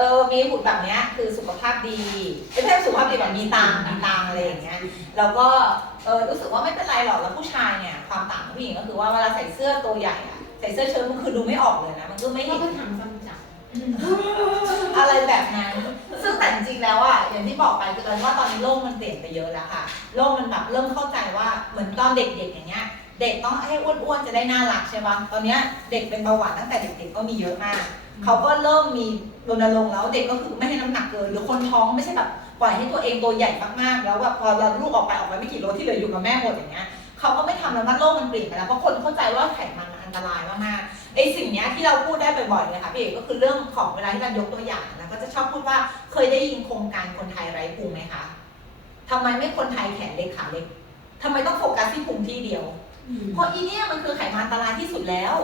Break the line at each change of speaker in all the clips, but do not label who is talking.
ออมีหุ่นแบบเนี้ยคือสุขภาพดีไม่ใช่สุขภาพดีแบบมีตังค์มีตังค์อะไรอย่างเงี้ยแล้วก็เออรู้สึกว่าไม่เป็นไรหรอกแล้วผู้ชายเนี่ยความต่างของผู้หญิงก็คือว่าเวลาใส่เสื้อตัวใหญ่อะใส่เสื้อเชิ้ตมันคือดูไม่ออกเลยนะมันก็ไม่
เพราะ
เห็น
มันถังจำจับ
อะไรแบบนั้น ซึ่งแต่จริงๆแล้วอะอย่างที่บอกไปคือตอนว่าตอนนี้โลกมันเปลี่ยนไปเยอะแล้วค่ะ โลกมันแบบเริ่มเข้าใจว่าเหมือนตอนเด็กๆอย่างเงี้ย เด็กต้องให้อ้วนๆจะได้น่ารักใช่ปะตอนเนี้ยเด็กเป็นเบาหวานตั้งแต่เด็กๆก็มีเยอะมาก เขาก็เริ่มมีรณรงค์แล้วเด็กก็คือไม่ให้น้ำหนักเกินหรือคนท้องไม่ใช่แบบปล่อยให้ตัวเองตัวใหญ่มากๆ แล้วแบบพอเราลูกออกไปออกไปไม่กี่โลที่เหลืออยู่กับแม่หมดอย่างเงี้ยเขาก็ไม่ทำแล้วนะโลกมันเปลี่ยนไปแล้วเพราะคนเข้าใจว่าไขมันมันอันตรายมากๆไอ้สิ่งเนี้ยที่เราพูดได้บ่อยๆเลยค่ะพี่เอกก็คือเรื่องของเวลาที่เรายกตัวอย่างแล้วก็จะชอบพูดว่าเคยได้ยินโครงการคนไทยไร้พุงไหมคะทำไมไม่คนไทยแขนเล็กขาเล็กทำไมต้องโฟกัสที่พุงที่เดียว เพราะอีเนี่ยมันคือไขมันอันตรายที่สุดแล้ว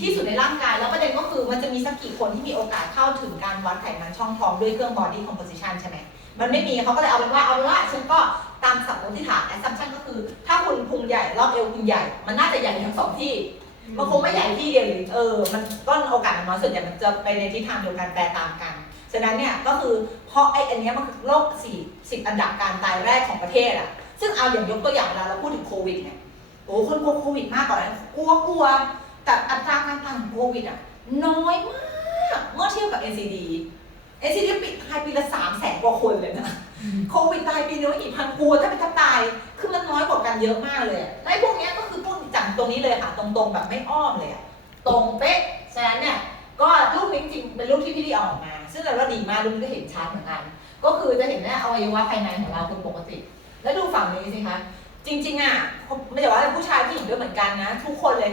ที่สุดในร่างกายแล้วประเด็นก็คือมันจะมีสักกี่คนที่มีโอกาสเข้าถึงการวัดไขมันช่องท้องด้วยเครื่อง body composition ใช่ไหมมันไม่มีเขาก็เลยเอาเป็นว่าเอาเป็นว่าฉันก็ตามสัมมติฐาน assumption ก็คือ ถ้าคุณพุงใหญ่รอบเอวคุณใหญ่ มันน่าจะใหญ่ทั้งสองที่มันคงไม่ใหญ่ที่เดียวหรือเออ มันก็โอกาสมันน้อยส่วนใหญ่มันจะไปในทิศทางเดียวกันแปลตามกันฉะนั้นเนี่ยก็คือเพราะไอ้อันเนี้ยมันคือโรคสี่สิบอันดับการตายแรกของประเทศอะซึ่งเอาอย่างยกตัวอย่างเวลาเราพูดถึงโควิดเนี่ยโอ้คนกลัวโควิดมากกว่านั้นกลัวกลัวแต่อัตราการตายของโควิดอะน้อยมากเมื่อเทียบกับ NCD NCD ปิดตายปีละสามแสนกว่าคนเลยนะโควิดตายปีนึงไม่กี่พันกลัวถ้าเป็นถ้าตายคือมันน้อยกว่ากันเยอะมากเลยอะและไอ้พวกเนี้ยก็คือพูดจากตรงนี้เลยค่ะตรงๆแบบไม่อ้อมเลยอะตรงเป๊ะฉะนั้นเนี่ยก็รูปนี้จริงๆเป็นรูปที่พี่ดีเอาออกมา ซึ่งเราว่าดีมากรูปนี้ก็เห็นชัดเหมือนกัน ก็คือจะเห็นว่าอวัยวะภายในของเราเป็นปกติ แล้วดูฝั่งนี้สิคะ จริงๆอะไม่ใช่ว่าผู้ชายผู้หญิงด้วยเหมือนกันนะ ทุกคนเลย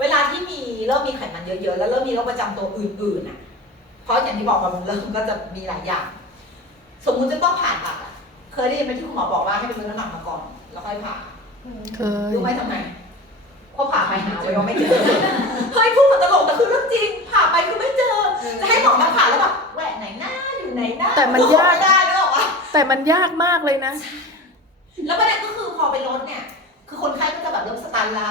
เวลาที่มีเริ่มมีไขมันเยอะๆ แล้วเริ่มมีโรคประจำตัวอื่นๆอะ เพราะอย่างที่บอกว่ามันเริ่มก็จะมีหลายอย่าง สมมุติจะต้องผ่าตัดอะ เคยได้ยินไหมที่คุณหมอบอกว่าให้ไปลดน้ำหนักมาก่อน แล้วค่อยผ่า
เคย
รู้ไหมทำไมเพราะผ่าไปหาไว้ยังไม่เจอเฮ้ยพูดเหมือนตลกแต่คือเรื่องจริง ผ่าไปคือไม่เจอ จะให้หมอมาผ่าแล้วแบบแหวกไหนหน้าอยู่ไหนหน้า
แต่มันยาก
ไม่ได้นึกออกปะ
แต่มันยากมากเลยนะ
แล้วประเด็นก็คือ พอไปลดเนี่ย คือคนไข้ก็จะแบบเริ่มสตันละ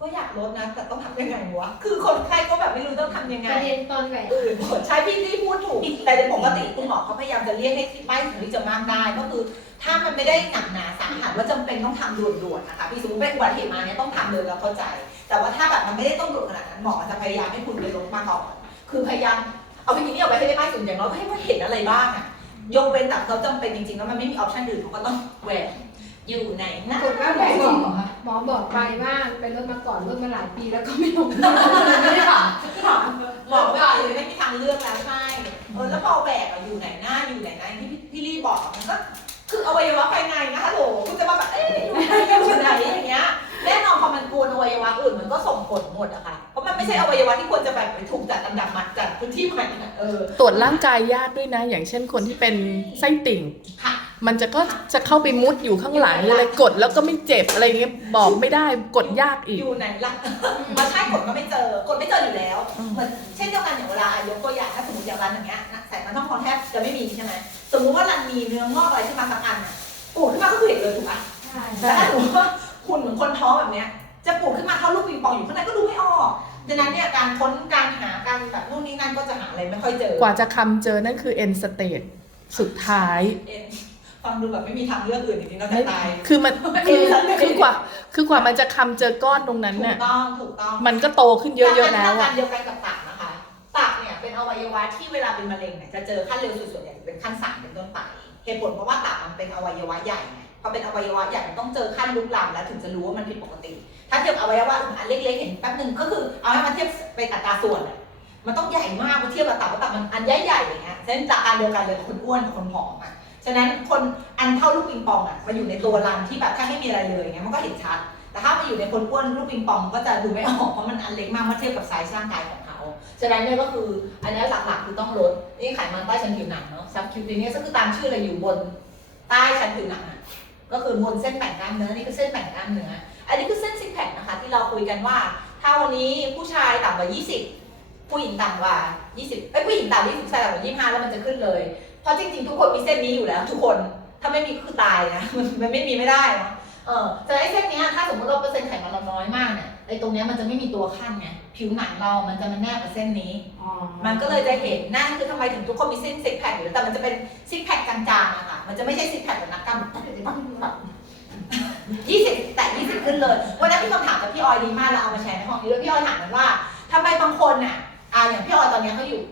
ก็อยากลดนะ แต่ต้องทำยังไงวะ คือคนไข้ก็แบบไม่รู้ต้องทำยังไง
ประเด็นตอนแหวน
อื่นหมดใช่พี่ที่พูดถูก แต่ในปกติคุณหมอเขาพยายามจะเลี่ยงให้ที่ไม่ถึงที่จะมากได้ ก็คือ ถ้ามันไม่ได้หนักหนาสาหัสว่าจำเป็นต้องทำด่วนๆนะคะ พี่สมมติเป็นอุบัติเหตุมาเนี่ยต้องทำเลยเราเข้าใจ แต่ว่าถ้าแบบมันไม่ได้ต้องด่วนขนาดนั้นหมอจะพยายามให้คุณไปลดมาก่อนคือพยายามเอาวิธีนี้ออกไปให้ได้มากที่สุดอย่างน้อยให้มันเห็นอะไรบ้างอะยกเว้นแต่เขาจำเป็นจริงๆแล้วมันไม่มีออปชันอื่นเขาก็ต้องแหวก อยู่ไหนนะ
กดว่าแหวนหมอบอกไปว่าไปลดมาก่อนลดมาหลายปีแล้วก็ไม่ลงไม่ได้ผ่า
หมอว่าเลยไม่มีทางเลือกแล้วใช่เออแล้วพอแหวกอะอยู่ไหนหน้าอยู่ไหนหน้าที่พี่ลี่บอกมันก็คืออวัยวะภายในนะฮัลโหลคุณจะมาแบบเอ๊ะอยู่ไหนอยู่ไหนอย่างเงี้ยแน่นอนพอมันกวนอวัยวะอื่นมันก็ส่งผลหมดอะค่ะเพราะมันไม่ใช่อวัยวะที่ควรจะแบบไปถูกจัดอันดับมาจัดพื้นที่ใหม่เออ
ตรวจร่างกายยากด้วยนะ อย่างเช่นคนที่เป็นไส้ติ่ง
ค่ะ
มันจะก็จะเข้าไปมุดอยู่ข้างหลังอะไรกดแล้วก็ไม่เจ็บอะไรเงี้ยบอกไม่ได้กดยากอีก
อยู่ไหนล่ะมาใช่กดก็ไม่เจอกดไม่เจออยู่แล้ว
อืม
เหมือนเช่นเดียวกันอย่างเวลายกตัวอย่างถ้าสมมติอย่างรันอย่างเงี้ยนะใส่มันต้องคอนแทบจะไม่มีใช่ไหมสมมุติว่ารันมีเนื้องอกอะไรขึ้นมาสักอันอะปูดขึ้นมาก็คือเห็นเลยถูกปะ
ใช่
แต่ถ้าสมมติว่าหุ่นเหมือนคนท้องแบบเนี้ยจะปูดขึ้นมาเท่าลูกปิงปองอยู่ข้างในก็ดูไม่ออกดังนั้นเนี่ยการค้นการหาการแบบนู่นนี่นั่นก็จะหาอะไรไม่ค่อยเจอ ก
ว่าจะคำเจอนั่นคือ end stage สุดท้าย
เอ็น ฟังดูแบบไม่มีทางเลือกอื่นจริงๆนอกจากตาย
คือมันคือคือกว่า คือกว่ามันจะคำเจอก้อนตรงนั้น
ถู
เนี่ย
กต้องถูกต้อง
มันก็โตขึ้นเยอะๆแล้ว
กา
อะ
รเดียวกันกับตับนะคะ ตับเนี่ยเป็นอวัยวะที่เวลาเป็นมะเร็งเนี่ยจะเจอขั้นเร็วสุดส่วนใหญ่เป็นขั้นสามเป็นต้นไปเหตุผลเพราะว่าตับมันเป็นอวัยวะใหญ่ไงพอเป็นอวัยวะใหญ่มันต้องเจอขั้นลุกลามแล้วถึงจะรู้ว่ามันผิดปกติ ถ้าเทียบอวัยวะอื่นอันเล็กๆเห็นแป๊บหนึ่งก็คือเอาให้มันเทียบเป็นอัตราส่วนอะมันต้องใหญ่มากเมื่อเทียบกับตับว่าตับมันอันใหญ่ๆอย่างเงี้ยฉะนั้นจากการเดียวกันเลยคนอ้วนกับคนผอมอะ ฉะนั้นคนอันเท่าลูกปิงปองอะมาอยู่ในตัวรังที่แบบแทบไม่มีอะไรเลยอย่างเงี้ยมันก็เห็นชัด แต่ถ้ามาอยู่ในคนอ้วนลูกปิงปองก็จะดูไม่ออกเพราะมันอันเล็กมากเมื่อเทียบกับไซส์ร่างกายของเขาฉะนั้นเนี่ยก็คืออันนี้หลักๆคือต้องลดนี่ไขมันใต้ชั้นผิวหนังเนาะซับคิวตีเนียก็คือตามชื่อเลยอยู่บนใต้ชั้นผิวหนังอะก็คือบนเส้นแบ่งกล้ามเนื้อนี่คือเส้นแบ่งกล้ามเนื้ออันนี้คือเส้นซิกแพคนะคะที่เราคุยกันว่าถ้าวันนี้ผู้ชายต่ำกว่า 20 ผู้หญิงต่ำกว่า 20เอ้ยผู้หญิงต่ำกว่า20ชายต่ำกว่า25 แล้วมันจะขึ้นเลย เพราะจริงๆ ทุกคนมีเส้นนี้อยู่แล้ว ทุกคนถ้าไม่มีก็คือตายนะมันมันไม่มีไม่ได้เนาะเออแต่ไอ้เส้นเนี้ยถ้าสมมติเราเปอร์เซ็นต์ไขมันเราน้อยมากเนี่ยไอ้ตรงเนี้ยมันจะไม่มีตัวขั้นไงผิวหนังเรามันจะมาแนบกับเส้นนี้
อ๋อ
มันก็เลยจะเห็นนั่นคือทำไมถึงทุกคนมีเส้นซิกแพคอยู่แล้วแต่มันจะเป็นซิกแพคจางๆอะค่ะมันจะไม่ใช่ซิกแพคแบบนักกล้ามแบบยี่สิบแต่ยี่สิบขึ้นเลยวันนั้นพี่คำถามกับพี่ออยดีมากเราเอามาแชร์ในห้องนี้แล้วพี่ออยถามกันว่าทำไมบางคนน่ะอ่าอย่างพี่ออยตอนเนี้ยเขาอยู่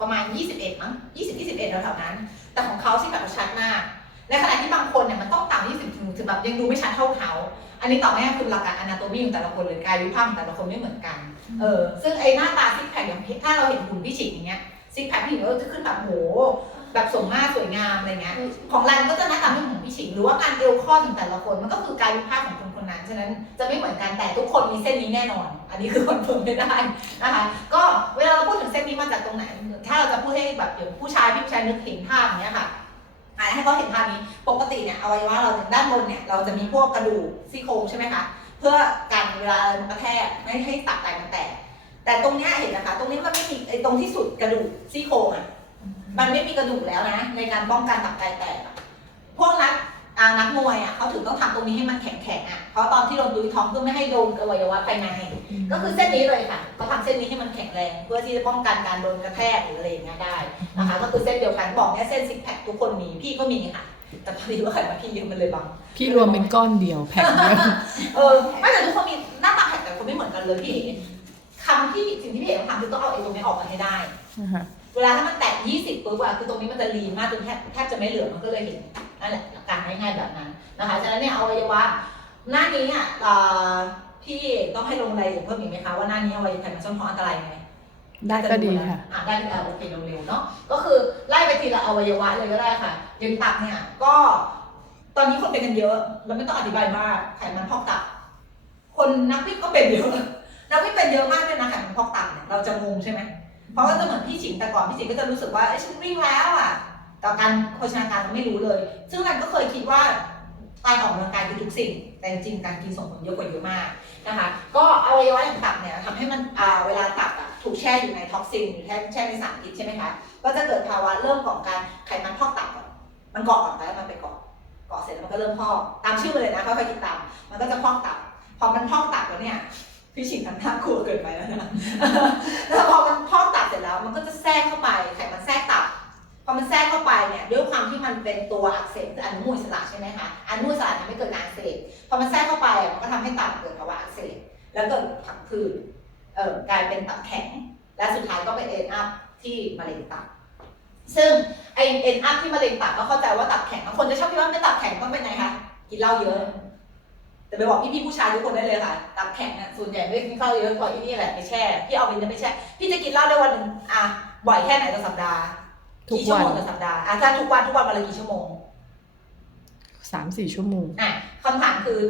ประมาณ 21 มั้ง 20 21แถวๆนั้น แต่ของเขาซิกแพคเขาชัดมาก ในขณะที่บางคนเนี่ยมันต้องต่ำ20ถึงถึงแบบยังดูไม่ชัดเท่าเขา อันนี้ต่อแม่คือหลักการอนาโตมีของแต่ละคนหรือกายวิภาคของแต่ละคนไม่เหมือนกัน เออ ซึ่งไอ้หน้าตาซิกแพคอย่างถ้าเราเห็นหุ่นพี่ฉิงอย่างเงี้ย ซิกแพคพี่หญิงก็จะขึ้นแบบโห แบบสมมาตรสวยงามอะไรเงี้ย ของรันก็จะหน้าตาไม่เหมือนพี่ฉิงหรือว่าการเอวข้อของแต่ละคนมันก็คือกายวิภาคของคนค นั้น ฉะนั้นจะไม่เหมือนกันแต่ทุกคนมีเส้นนี้แน่นอน อันนี้คือคอนเฟิร์มไม่ได้นะคะ ก็เวลาเราพูดถึงเส้นนี้มาจากตรงไหน ถ้าเราจะพูดให้แบบอย่างผู้ชายพี่ผู้ชายนึกเห็นภาพอย่างเงี้ยค่ะอะให้เขาเห็นภาพนี้ ปกติเนี่ยอวัยวะเราด้านบนเนี่ยเราจะมีพวกกระดูกซี่โครงใช่ไหมคะ เพื่อกันเวลามันกระแทกไม่ให้ตับไตมันแตก แต่ตรงเนี้ยเห็นนะคะ ตรงนี้มันไม่มีไอ้ตรงที่สุดกระดูกซี่โครงอะ มันไม่มีกระดูกแล้วนะในการป้องกันตับไตแตก พวกนักอ่า นักมวยอะเขาถึงต้องทำตรงนี้ให้มันแข็งๆอะเพราะตอนที่โดนดุยท้องเพื่อไม่ให้โดนอวัยวะภายในก็คือเส้นนี้เลยค่ะเขาทำเส้นนี้ให้มันแข็งแรง เพื่อที่จะป้องกันการโดนกระแทกหรืออะไรอย่างเงี้ยได้นะคะ ก็คือเส้นเดียวกันบอกเนี่ยเส้นซิกแพคทุกคนมีพี่ก็มีค่ะ แต่พอดีว่าใครมาพี่เยอะมันเลยบัง
พี่รวมเป็นก้อนเดียวแพ็คเดียว
เออไม่แต่ทุกคนมีหน้าตาแผกแต่คนไม่เหมือนกันเลยพี่เอ๋คำที่สิ่งที่พี่เอ๋ต้องทำคือต้องเอาไอ้ตรงนี้ออกมาให้ได้
นะคะ
เวลาถ้ามันแตะ20ปุ๊บอะคือตรงนี้มันจะลีนมากจนแทบแทบจะไม่เหลือมันก็เลยเห็น นั่นแหละหลักการง่ายๆแบบนั้นนะคะ ฉะนั้นเนี่ยอวัยวะหน้านี้อะเอ่อพี่ต้องให้ลงรายละเอียดเพิ่มอีกไหมคะว่าหน้านี้อวัยวะไขมันช่องท้องอันตรายยังไง
ได้ก็ดีค่ะ
อะได้เออโอเคเร็วๆเนาะก็คือไล่ไปทีละอวัยวะเลยก็ได้ค่ะอย่างตับเนี่ยก็ตอนนี้คนเป็นกันเยอะเราไม่ต้องอธิบายมากไขมันพอกตับ คนนักวิ่งก็เป็นเยอะนักวิ่งเป็นเยอะมากเลยนะไขมันพอกตับเนี่ยเราจะงงใช่ไหมเพราะว่าจะเหมือนพี่ฉิงแต่ก่อนพี่ฉิงก็จะรู้สึกว่าเอ้ยฉันวิ่งแล้วอะ ต่การโภชนาการเราไม่รู้เลย ซึ่งนันก็เคยคิดว่าการออกกำลังกายคือทุกสิ่ง แต่จริงๆการกินส่งผลเยอะกว่าเยอะมากนะคะ ก็อวัยวะอย่างตับเนี่ยทำให้มันเวลาตับถูกแช่อยู่ในท็อกซินหรือแช่ในสารพิษใช่ไหมคะ ก็จะเกิดภาวะเริ่มของการไขมันพอกตับมันเกาะก่อนแต่มันไปเกาะเกาะเสร็จแล้วมันก็เริ่มพอกตามชื่อเลยนะค่อยๆติดตามมันก็จะพอกตับ พอมันพอกตับแล้วเนี่ยพี่ชิงทำท่ากลัวเกินไปแล้วนะแล้วพอมันพอกตับเสร็จแล้ว มันก็จะแทรกเข้าไปไขมันแทรกตับ พอมันแทรกเข้าไปเนี่ยด้วยความที่มันเป็นตัวอักเสบคืออนุมูลอิสระใช่ไหมคะอนุมูลอิสระทำให้เกิดการอักเสบพอมันแทรกเข้าไปอะมันก็ทำให้ตับเกิดภาวะอักเสบแล้วเกิดผังผืดเอ่อกลายเป็นตับแข็ง และสุดท้ายก็ไปเอ็นอัพที่มะเร็งตับซึ่งไอเอ็นอัพที่มะเร็งตับก็เข้าใจว่าตับแข็งบางคนจะชอบคิดว่าไม่ตับแข็งต้องเป็นไงคะกินเหล้าเยอะ แต่ไปบอกพี่ๆผู้ชายทุกคนได้เลยค่ะ ตับแข็งอะส่วนใหญ่ไม่กินข้าวเยอะกว่าที่นี่แหละไปแช่พี่เอาวินจะไปแช่พี่จะกินเหล้าได้วันหนึ่งอะบ่อยแค่ไหนต่อสัปดาห์
ทุก
กี่ชั่ว
วัน
โมงต่อสัปดาห์อะถ้าทุกวันทุกวันวันละกี่ชั่วโมง
สามสี่ชั่วโมง
อะคำถามคือ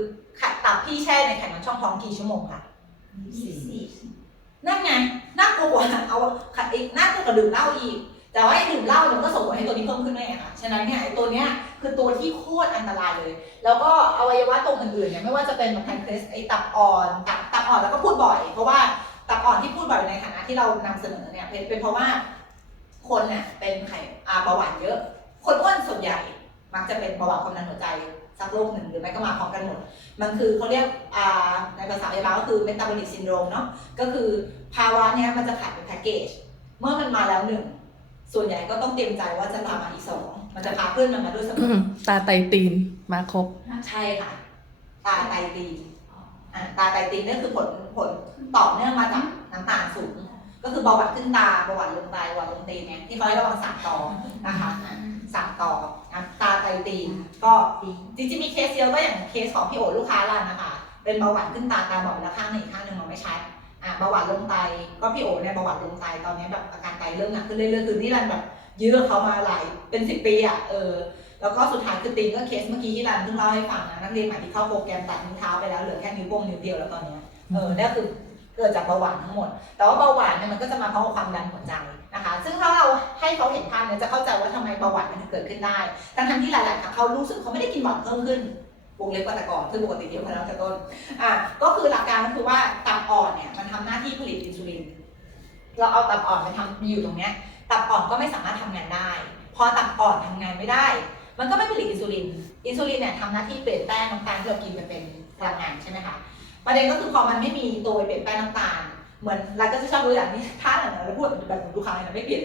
ขัดตับพี่แช่ในไขมันช่องท้องกี่ชั่วโมงคะนั่นไงน่ากลัวกว่าเอาขัดอีกน่ากลัวกว่าดื่มเหล้าอีก แต่ว่าไอ้ดื่มเหล้าเนี่ยมันก็ส่งผลให้ตัวนี้เพิ่มขึ้นด้วยไงคะฉะนั้นเนี่ยไอ้ตัวเนี้ยคือตัวที่โคตรอันตรายเลย แล้วก็อวัยวะตรงอื่นๆเนี่ยไม่ว่าจะเป็นแพนเครสไอ้ตับอ่อนตับตับอ่อนแล้วก็พูดบ่อย เพราะว่าตับอ่อนที่พูดบ่อยในฐานะที่เรานำเสนอเนี่ยเป็นเป็นเพราะว่า คนเนี่ยเป็นไขอ่าเบาหวานเยอะ คนอ้วนส่วนใหญ่ มักจะเป็นเบาหวานความดันหัวใจสักโรคหนึ่งหรือไม่ก็มาพร้อมกันหมด มันคือเขาเรียกอ่าในภาษาพยาบาลก็คือเมตาบอลิกซินโดรมเนาะ ก็คือภาวะเนี้ยมันจะขายเป็นแพ็กเกจ เมื่อมันมาแล้วหนึ่ง ส่วนใหญ่ก็ต้องเตรียมใจว่าจะตามมาอีกสอง มันจะพาเพื่อนมันมาด้วยเสม
อื
อ
มตาไตตีนมาครบ
ใช่ค่ะ ตาไตตีนอ่าตาไตตีนนั่นคือผลผลต่อเนื่องมาจากน้ำตาลสูง ก็คือเบาหวานขึ้นตาเบาหวานลงไตเบาหวานลงตีนเนี่ยที่เขาให้ระวังสามต่อนะคะสามต่อตาไตตีนก็จริงๆมีเคสเดียวก็อย่างเคสของพี่โอลูกค้าเรานะคะ เป็นเบาหวานขึ้นตาตาบอดแล้วข้างหนึ่งอีกข้างหนึ่งมันไม่ชัดอะเบาหวานลงไตก็พี่โอเนี่ยเบาหวานลงไตตอนนี้แบบอาการไตเริ่มหนักขึ้นเรื่อยๆคือนี่รันแบบยื้อเขามาหลายเป็นสิบปีอะเออแล้วก็สุดท้ายคือตีนก็เคสเมื่อกี้ที่รันเพิ่งเล่าให้ฟังนะนักเรียนใหม่ที่เข้าโปรแกรมตัดนิ้วเท้าไปแล้วเหลือแค่นิ้วโป้งนิ้วเดียวแล้วตอนเนี้ยเออนั่นคือ เกิดจากเบาหวานทั้งหมด แต่ว่าเบาหวานเนี่ยมันก็จะมาเพร้อมกับความดันหัวใจนะคะ ซึ่งถ้าเราให้เขาเห็นภาพเนี่ยจะเข้าใจว่าทำไมเบาหวานมันถึงเกิดขึ้นได้ ทั้งทั้งที่หลายๆครั้งเขารู้สึกเขาไม่ได้กินหวานเพิ่มขึ้นวงเล็บกว่าแต่ก่อนคือปกติเดียวกันแล้วแต่ต้น อะ ก็คือหลักการก็คือว่าตับอ่อนเนี่ยมันทำหน้าที่ผลิตอินซูลิน เราเอาตับอ่อนไปทำอยู่ตรงเนี้ย ตับอ่อนก็ไม่สามารถทำงานได้ พอตับอ่อนทำงานไม่ได้ มันก็ไม่ผลิตอินซูลิน อินซูลินเนี่ยทำหน้าที่เปลี่ยนแป้งน้ำตาลที่เรากินไปเป็นพลังงานใช่ไหมคะ ประเด็นก็คือพอมันไม่มีตัวไปเปลี่ยนแป้งน้ำตาล เหมือนเราก็จะชอบรู้อย่างนี้ท่าหนังเราพูดแบบดูครั้งเลยนะไม่เปลี่ยน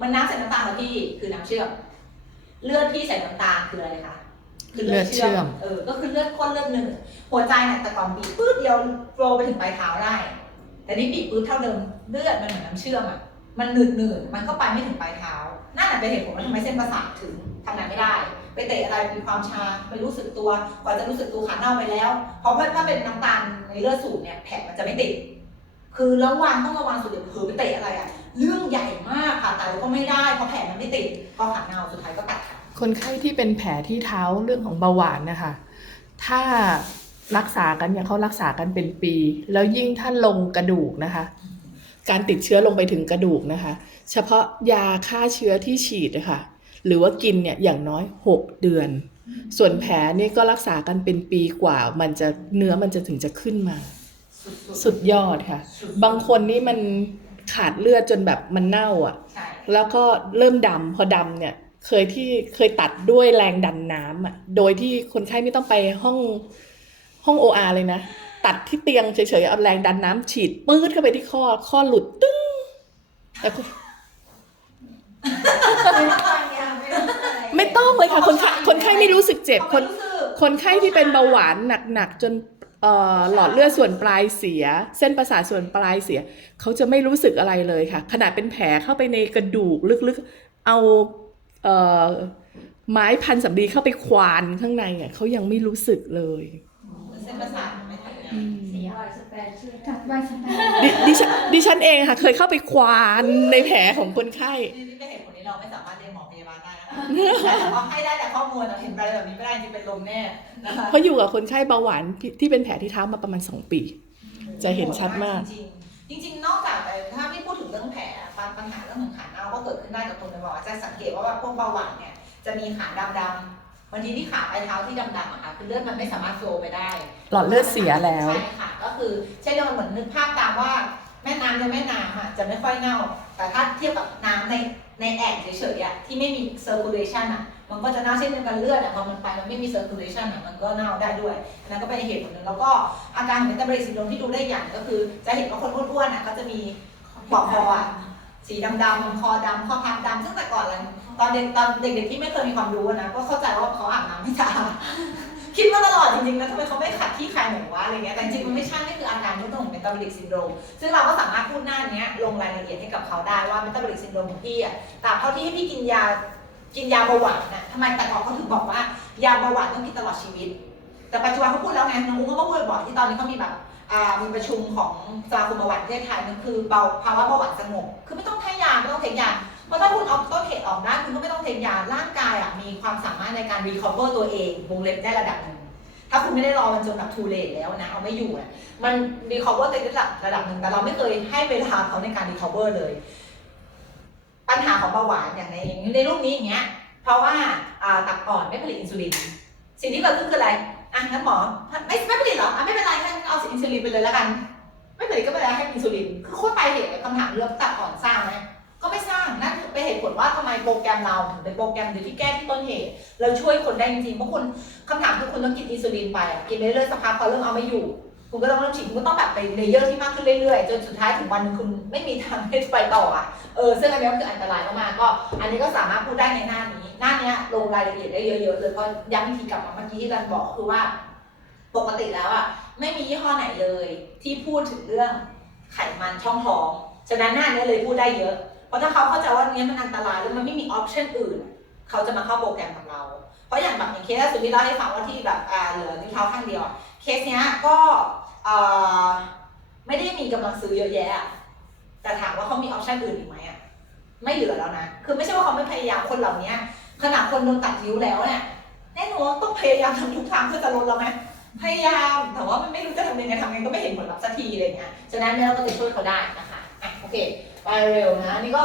มันน้ำใส่น้ำตาลแล้วพี่คือน้ำเชื่อม เลือดที่ใส่น้ำตาลคืออะไรคะคื
เลือดเชื่อม
เออ ก็คือเลือดข้นเลือดหนึ่ง หัวใจเนี่ยแต่ก่อนบีบปื๊ดเดียวโฟลว์ไปถึงปลายเท้าได้ แต่นี่บีบปื๊ดเท่าเดิม เลือดมันเหมือนน้ำเชื่อมอะ มันหนืดหนืดๆมันก็ไปไม่ถึงปลายเท้า นั่นแหละเป็นเหตุผลว่าทำไมเส้นประสาทถึงทำงานไม่ได้ ไปเตะอะไรมีความชาไม่รู้สึกตัว กว่าจะรู้สึกตัวขาเน่าไปแล้ว เพราะว่าถ้าเป็นน้ำตาลในเลือดสูงเนี่ยแผลมันจะไม่ติด คือระวังต้องระวังสุดเดี๋ยวเผลอไปเตะอะไรอะ เรื่องใหญ่มากผ่าตัดก็ไม่ได้เพราะแผลมันไม่ติดพอขาเน่าสุดท้ายก็ตัดขา
คนไข้ที่เป็นแผลที่เท้าเรื่องของเบาหวานนะคะ ถ้ารักษากันเนี่ยเขารักษากันเป็นปี แล้วยิ่งถ้านลงกระดูกนะคะ การติดเชื้อลงไปถึงกระดูกนะคะ เฉพาะยาฆ่าเชื้อที่ฉีดนะคะ หรือว่ากินเนี่ยอย่างน้อย 6 เดือน ส่วนแผลนี่ก็รักษากันเป็นปีกว่า มันจะเนื้อมันจะถึงจะขึ้นมา สุดยอดค่ะ บางคนนี่มันขาดเลือดจนแบบมันเน่าอะ แล้วก็เริ่มดำพอดำเนี่ยเคยที่เคยตัดด้วยแรงดันน้ำอะ โดยที่คนไข้ไม่ต้องไปห้องห้องโออาเลยนะ ตัดที่เตียงเฉยๆเอาแรงดันน้ำฉีดปื๊ดเข้าไปที่ข้อข้อหลุดตึ้งแล้ว ไม่ต้องเลยค่ะคนไข้คนไข้ไม่รู้สึกเจ็บคนคนไข้ที่เป็นเบาหวานหนักๆจนเอ่อหลอดเลือดส่วนปลายเสีย เส้นประสาทส่วนปลายเสีย เขาจะไม่รู้สึกอะไรเลยค่ะ ขนาดเป็นแผลเข้าไปในกระดูกลึกๆ เอาเอ่อไม้พันสำลีเข้าไปควานข้างในอะเขายังไม่รู้สึกเลย
เส้นประสาทไม่ทำงาน
อืม
จัดไว้สบาย
ดิดิฉันดิฉันเองค่ะ เคยเข้าไปควานในแผลของคนไข้
นี่ เป็นเหตุผลที่เราไม่สามารถเรียนหมอพยาบาลได้นะคะแต่ว่าให้ได้แต่ข้อมูลเราเห็นอะไรแบบนี้ไม่ได้จริงเป็นลมแน่นะคะ
เพราะอยู่กับคนไข้เบาหวานที่ที่เป็นแผลที่เท้ามาประมาณ 2 ปี จะเห็นชัดมาก
จริงๆจริงๆนอกจากแต่ถ้าไม่พูดถึงเรื่องแผลปัญหาเรื่องของขาเน่าก็เกิดขึ้นได้กับคนเป็นเบาหวานจะสังเกตว่าพวกเบาหวานเนี่ยจะมีขาดำๆบางทีที่ขาปลายเท้าที่ดำๆอะค่ะคือเลือดมันไม่สามารถโฟลว์ไปได้
หลอดเลือดเสียแล้ว
ใช่ค่ะ ก็คือเช่นเดียวกันเหมือนนึกภาพตามว่าแม่น้ำในแม่น้ำอะจะไม่ค่อยเน่า แต่ถ้าเทียบกับน้ำในในแอ่งเฉยๆอะที่ไม่มี circulation อะมันก็จะเน่าเช่นเดียวกันเลือดอะพอมันไปมันไม่มี circulation อะมันก็เน่าได้ด้วยอันนั่นก็เป็นเหตุผลหนึ่งแล้วก็อาการของ metabolic syndrome ที่ดูได้อย่างก็คือ จะเห็นว่าคนอ้วนๆอะก็จะมีปอกคออะสีดำๆคอดำข้อพับดำซึ่งแต่ก่อนเลยตอนเด็กตอนเด็กๆที่ไม่เคยมีความรู้นะก็เข้าใจว่าเขาอาบน้ำไม่สะอาด คิดมาตลอดจริงๆ แล้วทำไมเขาไม่ขัดที่ใครหน่อยวะอะไรเงี้ย แต่จริงๆมันไม่ใช่นี่คืออาการเรื่องของ metabolic syndrome ซึ่งเราก็สามารถพูดหน้าเนี้ยลงรายละเอียดให้กับเขาได้ว่า metabolic syndrome ของพี่อะตราบเท่าที่ให้พี่กินยากินยาเบาหวานน่ะทำไมแต่ก่อนเขาถึงบอกว่ายาเบาหวานต้องกินตลอดชีวิต แต่ปัจจุบันเขาพูดแล้วไงน้องอุ้งก็มาพูดบ่อยที่ตอนนี้เขามีแบบอ่ามีประชุมของสมาคมเบาหวานประเทศไทยนั่นคือเบาภาวะเบาหวานสงบ คือไม่ต้องให้ยาไม่ต้องเทคยา ราะถ้าคุณเอาต้นเหตุออกได้คุณก็ไม่ต้องเทคยาร่างกายอะมีความสามารถในการ recover ตัวเองวงเล็บได้ระดับหนึ่งถ้าคุณไม่ได้รอมันจนแบบ too late แล้วนะเอาไม่อยู่อะมัน recover ตัวเองได้ระดับระดับหนึ่งแต่เราไม่เคยให้เวลาเขาในการ recover เลย ปัญหาของเบาหวานอย่างในในรูปนี้อย่างเงี้ยเพราะว่าตับอ่อนไม่ผลิตอินซูลินสิ่งที่เกิดขึ้นคืออะไรอะงั้นหมอไม่ไม่ผลิตเหรออะไม่เป็นไรงั้นเอาอินซูลินไปเลยแล้วกัน ไม่ผลิตก็ไม่เป็นไรให้อินซูลินคือโคตรไปเหตุคำถามเรื่องตับอ่อนสร้างไหม ก็ไม่สร้างนั่นเป็นเหตุผลว่าทำไมโปรแกรมเราถึงเป็นโปรแกรมเดียวที่แก้ที่ต้นเหตุเราช่วยคนได้จริงๆเพราะคุณคำถามคือคุณต้องกินอินซูลินไปอะกินเรื่อยๆสักพักพอเริ่มเอาไม่อยู่คุณก็ต้องเริ่มฉีดคุณก็ต้องแบบไปเลเยอร์ที่มากขึ้นเรื่อยๆ จนสุดท้ายถึงวันหนึงคุณไม่มีทางที่จะไปต่ออะ เออซึ่งอันนี้ก็คืออันตรายมากๆก็ อันนี้ก็สามารถพูดได้ในหน้านี้ หน้านี้ลงรายละเอียดได้เยอะๆเลยเพราะย้ำทีกลับมาเมื่อกี้ที่รันบอกคือว่า ปกติแล้วอะไม่มียี่ห้อไหนเลย ที่พูดถึงเรื่องไขมันช่องท้อง ฉะนั้นหน้านี้เลยพูดได้เยอะ ราะถ้าเขาเข้าใจว่าเนี้ยมันอันตรายแล้วมันไม่มีออปชันอื่น เขาจะมาเข้าโปรแกรมกับเรา เพราะอย่างแบบอย่างเคสล่าสุดที่เล่าให้ฟังว่าที่แบบอ่าเหลือนิ้วเท้าข้างเดียวเคสเนี้ยก็เอ่อไม่ได้มีกำลังซื้อเยอะแยะ แต่ถามว่าเขามีออปชันอื่นอีกไหมอะไม่เหลือแล้วนะ คือไม่ใช่ว่าเขาไม่พยายามคนเหล่านี้ขนาดคนโดนตัดนิ้วแล้วเนี่ยแน่นอนว่าต้องพยายามทำทุกทางเพื่อจะลดแล้วไหมพยายามแต่ว่ามันไม่รู้จะทำยังไงทำยังไงก็ไม่เห็นผลลัพธ์สักทีอะไรเงี้ยฉะนั้นเนี่ยเราก็จะช่วยเขาได้นะคะอะโอเค ไปเร็วนะนี่ก็